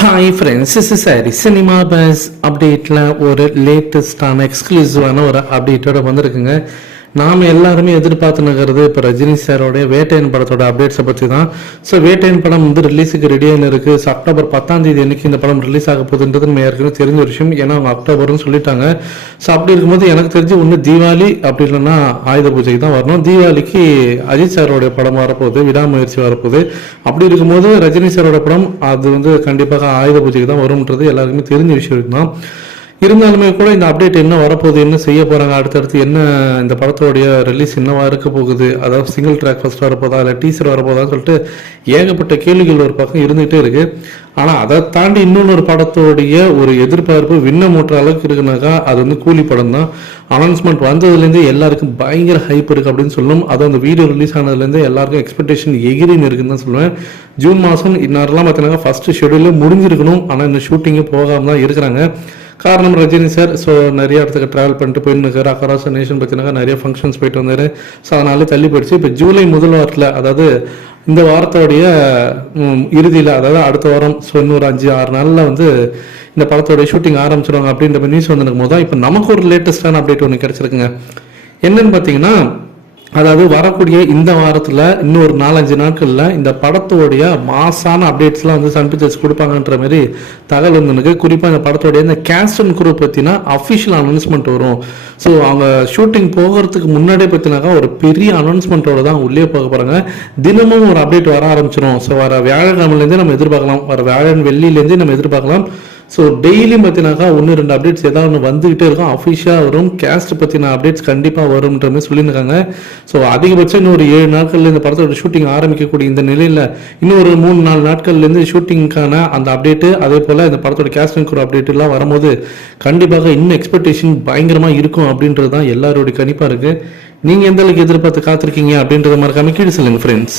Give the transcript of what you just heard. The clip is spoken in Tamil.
Hi friends, this is sorry cinema bus அப்டேட்டில் ஒரு லேட்டஸ்டான எக்ஸ்க்ளூசிவான ஒரு அப்டேட்டோட வந்திருக்குங்க. நாம் எல்லாருமே எதிர்பார்த்துனுக்கிறது இப்போ ரஜினி சாரோடைய வேட்டையன் படத்தோட அப்டேட்ஸை பற்றி தான். ஸோ வேட்டையன் படம் வந்து ரிலீஸுக்கு ரெடியாக இருக்குது. ஸோ அக்டோபர் 10 அன்னைக்கு இந்த படம் ரிலீஸ் ஆக போகுதுன்றது நம்ம ஏற்கனவே தெரிஞ்ச ஒரு விஷயம். ஏன்னா அவங்க அக்டோபர்னு சொல்லிட்டாங்க. ஸோ அப்படி இருக்கும்போது எனக்கு தெரிஞ்சு ஒன்று தீபாவளி அப்படி இல்லைன்னா ஆயுத பூஜைக்கு தான் வரணும். தீபாவளிக்கு அஜித் சாரோடைய படம் வரப்போகுது, விடாமுயற்சி வரப்போகுது. அப்படி இருக்கும்போது ரஜினி சாரோட படம் அது வந்து கண்டிப்பாக ஆயுத பூஜைக்கு தான் வரும்ன்றது எல்லாருக்குமே தெரிஞ்ச விஷயம் தான். இருந்தாலுமே கூட இந்த அப்டேட் என்ன வரப்போகுது, என்ன செய்ய போகிறாங்க, அடுத்தடுத்து என்ன இந்த படத்தோடைய ரிலீஸ் என்னவா இருக்க போகுது, அதாவது சிங்கிள் ட்ராக் ஃபர்ஸ்ட் வரப்போதா இல்லை டீசர் வரப்போதான்னு சொல்லிட்டு ஏகப்பட்ட கேள்விகள் ஒரு பக்கம் இருந்துகிட்டே இருக்குது. ஆனால் அதை தாண்டி இன்னொன்று படத்தோடைய ஒரு எதிர்பார்ப்பு விண்ணமூற்ற அளவுக்கு இருக்குனாக்கா அது வந்து கூலி படம் தான். அனௌன்ஸ்மெண்ட் வந்ததுலேருந்து எல்லாருக்கும் பயங்கர ஹைப் இருக்குது அப்படின்னு சொல்லணும். அதுவும் அந்த வீடியோ ரிலீஸ் ஆனதுலேருந்து எல்லாருக்கும் எக்ஸ்பெக்டேஷன் எகிரின்னு இருக்குன்னு தான் சொல்லுவேன். ஜூன் மாதம் இந்நேரம்லாம் பார்த்தீங்கன்னா ஃபஸ்ட்டு ஷெடியூலே முடிஞ்சிருக்கணும். ஆனால் இந்த ஷூட்டிங்கே போகாமல் தான் இருக்கிறாங்க. காரணம் ரஜினி சார் ஸோ நிறைய இடத்துக்கு ட்ராவல் பண்ணிட்டு போயின்னு இருக்காரு. அக்கராஸ் நேஷன் பார்த்தீங்கன்னா நிறைய ஃபங்க்ஷன்ஸ் போயிட்டு வந்தார். ஸோ அதனால தள்ளி போயிடுச்சு. இப்போ ஜூலை முதல் வாரத்தில், அதாவது இந்த வாரத்தோடைய இறுதியில், அதாவது அடுத்த வாரம் ஸோ இன்னொரு 5-6 நாளில் வந்து இந்த படத்தோடைய ஷூட்டிங் ஆரம்பிச்சிடுவாங்க அப்படின்ற நியூஸ் வந்துருக்கும் போது தான் இப்போ நமக்கு ஒரு லேட்டஸ்டான அப்டேட் ஒன்று கிடச்சிருக்குங்க. என்னன்னு பார்த்தீங்கன்னா, அதாவது வரக்கூடிய இந்த வாரத்தில் இன்னொரு 4-5 நாட்களில் இந்த படத்தோடைய மாசான அப்டேட்ஸ்லாம் வந்து சன் பிக்சர்ஸ் கொடுப்பாங்கன்ற மாதிரி தகவல் வந்து குறிப்பாக இந்த படத்தோடைய இந்த கேஸ்ட் அண்ட் குரூப் பற்றினா அஃபிஷியல் அனௌன்ஸ்மெண்ட் வரும். ஸோ அவங்க ஷூட்டிங் போகிறதுக்கு முன்னாடியே பார்த்தினாக்கா ஒரு பெரிய அனௌன்ஸ்மெண்ட்டோட தான் உள்ளே போக போகிறாங்க. தினமும் ஒரு அப்டேட் வர ஆரம்பிச்சிடும். ஸோ வர வியாழக்கிழமையிலேருந்தே நம்ம எதிர்பார்க்கலாம், வர வியாழன் வெள்ளியிலேருந்தே நம்ம எதிர்பார்க்கலாம். ஸோ டெய்லியும் பார்த்தீங்கன்னாக்கா 1-2 அப்டேட்ஸ் ஏதாவது ஒன்று வந்துகிட்டே இருக்கும். அஃபிஷியலாக வரும். கேஸ்ட் பற்றின அப்டேட்ஸ் கண்டிப்பாக வரும்ன்ற மாதிரி சொல்லியிருக்காங்க. ஸோ அதிகபட்சம் இன்னும் ஒரு 7 நாட்கள்ல இந்த படத்தோட ஷூட்டிங் ஆரம்பிக்கக்கூடிய இந்த நிலையில் இன்னும் ஒரு 3-4 நாட்கள்லேருந்து ஷூட்டிங்கான அந்த அப்டேட்டு, அதே போல் இந்த படத்தோட கேஸ்ட் அண்ட் க்ரூ அப்டேட்லாம் வரும்போது கண்டிப்பாக இன்னும் எக்ஸ்பெக்டேஷன் பயங்கரமாக இருக்கும் அப்படின்றது தான் எல்லாருடைய கணிப்பாக இருக்குது. நீங்கள் எந்த அளவுக்கு எதிர்பார்த்து காத்திருக்கீங்க அப்படின்றத மறக்காம கீழே சொல்லுங்கள் ஃப்ரெண்ட்ஸ்.